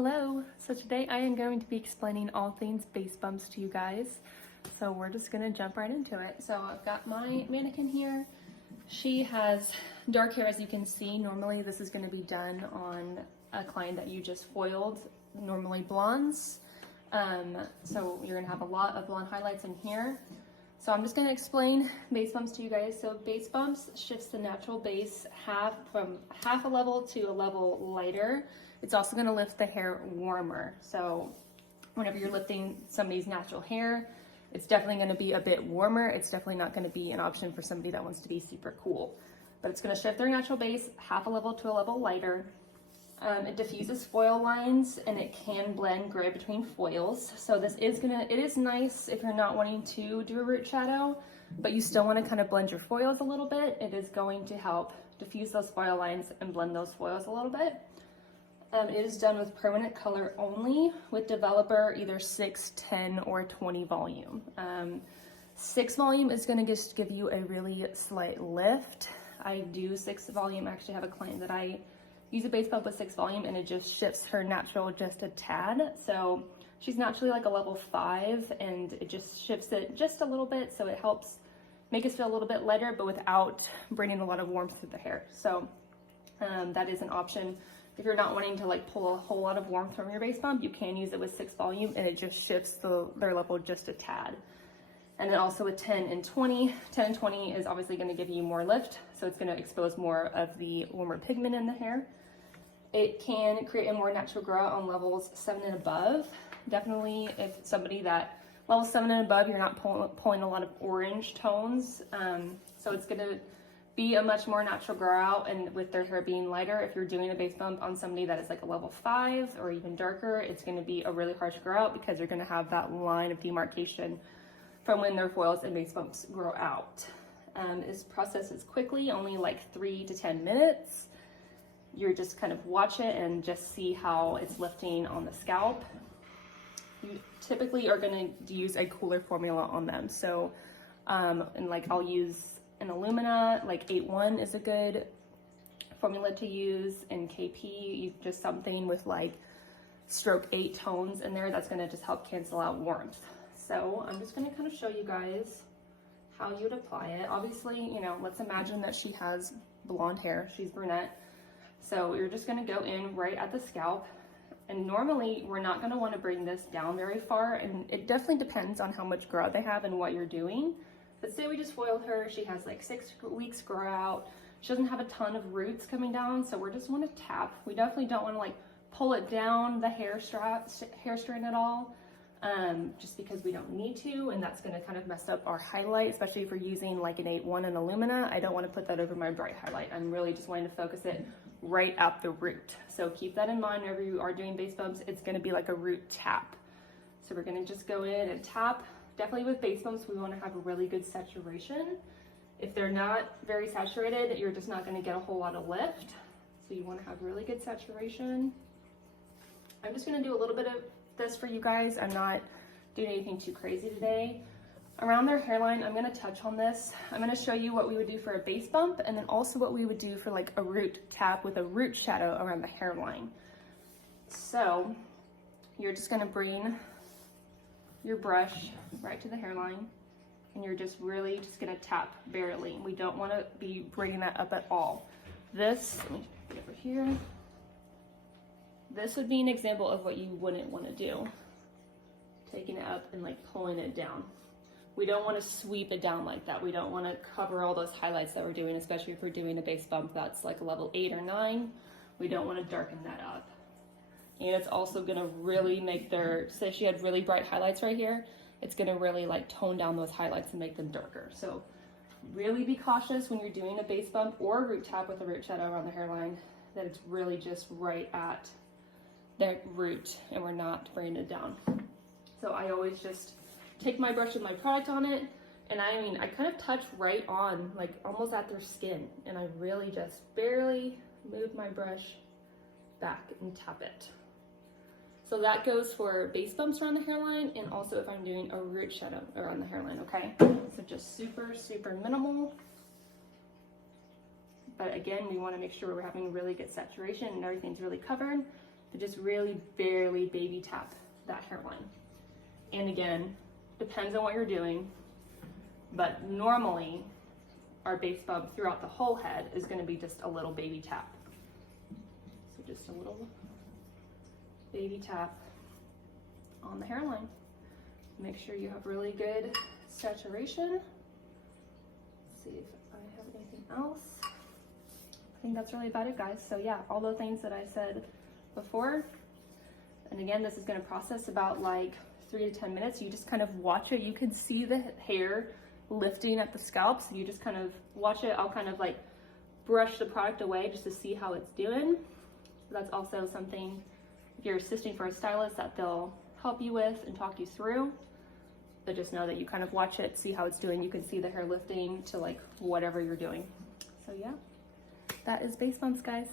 Hello! So today I am going to be explaining all things base bumps to you guys. So we're just gonna jump right into it. So I've got my mannequin here. She has dark hair, as you can see. Normally this is gonna be done on a client that you just foiled, normally blondes. So you're gonna have a lot of blonde highlights in here. So I'm just gonna explain base bumps to you guys. So base bumps shifts the natural base from half a level to a level lighter. It's also gonna lift the hair warmer. So whenever you're lifting somebody's natural hair, it's definitely gonna be a bit warmer. It's definitely not gonna be an option for somebody that wants to be super cool. But it's gonna shift their natural base half a level to a level lighter. It diffuses foil lines and it can blend gray between foils. So it is nice if you're not wanting to do a root shadow, but you still wanna kind of blend your foils a little bit. It is going to help diffuse those foil lines and blend those foils a little bit. It is done with permanent color only with developer, either 6, 10, or 20 volume. 6 volume is gonna just give you a really slight lift. I do 6 volume. I actually have a client that I use a base bump with 6 volume and it just shifts her natural just a tad. So she's naturally like a level 5 and it just shifts it just a little bit. So it helps make us feel a little bit lighter, but without bringing a lot of warmth through the hair. So that is an option. If you're not wanting to like pull a whole lot of warmth from your base bump, you can use it with 6 volume and it just shifts their level just a tad. And then also with 10 and 20, 10 and 20 is obviously gonna give you more lift. So it's gonna expose more of the warmer pigment in the hair. It can create a more natural grow on levels 7 and above. Definitely if somebody that level 7 and above, you're not pulling a lot of orange tones. So it's gonna be a much more natural grow out, and with their hair being lighter, if you're doing a base bump on somebody that is like a level 5 or even darker, it's gonna be a really harsh grow out because you're gonna have that line of demarcation from when their foils and base bumps grow out. This process is quickly, only like 3 to 10 minutes. You're just kind of watch it and just see how it's lifting on the scalp. You typically are gonna use a cooler formula on them. So, and like I'll use an Illumina, like 8-1 is a good formula to use. In KP, just something with like stroke 8 tones in there, that's gonna just help cancel out warmth. So I'm just gonna kind of show you guys how you would apply it. Obviously, you know, let's imagine that she has blonde hair, she's brunette. So you're just gonna go in right at the scalp. And normally we're not gonna wanna bring this down very far, and it definitely depends on how much grow they have and what you're doing. But say we just foiled her, she has like 6 weeks grow out. She doesn't have a ton of roots coming down, so we're just wanna tap. We definitely don't wanna like pull it down the hair strand at all, just because we don't need to, and that's gonna kind of mess up our highlight, especially if we're using like an 8-1 and Illumina. I don't wanna put that over my bright highlight. I'm really just wanting to focus it right at the root. So keep that in mind whenever you are doing base bumps. It's gonna be like a root tap. So we're gonna just go in and tap. Definitely with base bumps, we wanna have a really good saturation. If they're not very saturated, you're just not gonna get a whole lot of lift. So you wanna have really good saturation. I'm just gonna do a little bit of this for you guys. I'm not doing anything too crazy today. Around their hairline, I'm gonna touch on this. I'm gonna show you what we would do for a base bump and then also what we would do for like a root tap with a root shadow around the hairline. So you're just gonna bring your brush right to the hairline and you're just really just gonna tap barely. We don't wanna be bringing that up at all. This, let me get over here. This would be an example of what you wouldn't wanna do. Taking it up and like pulling it down. We don't wanna sweep it down like that. We don't wanna cover all those highlights that we're doing, especially if we're doing a base bump that's like a level 8 or 9. We don't wanna darken that up. And it's also gonna really make say she had really bright highlights right here, it's gonna really like tone down those highlights and make them darker. So really be cautious when you're doing a base bump or a root tap with a root shadow around the hairline, that it's really just right at their root and we're not bringing it down. So I always just take my brush with my product on it, and I kind of touch right on, like almost at their skin, and I really just barely move my brush back and tap it. So that goes for base bumps around the hairline, and also if I'm doing a root shadow around the hairline, okay? So just super, super minimal. But again, we wanna make sure we're having really good saturation and everything's really covered. to just really barely baby tap that hairline. And again, depends on what you're doing, but normally our base bump throughout the whole head is going to be just a little baby tap. So just a little baby tap on the hairline. Make sure you have really good saturation. Let's see if I have anything else. I think that's really about it, guys. So yeah, all the things that I said before. And again, this is going to process about like 3 to 10 minutes. You just kind of watch it. You can see the hair lifting at the scalp, so you just kind of watch it. I'll kind of like brush the product away just to see how it's doing. So that's also something, if you're assisting for a stylist, that they'll help you with and talk you through. But just know that you kind of watch it, see how it's doing. You can see the hair lifting to like whatever you're doing. So yeah, that is base bumps, guys.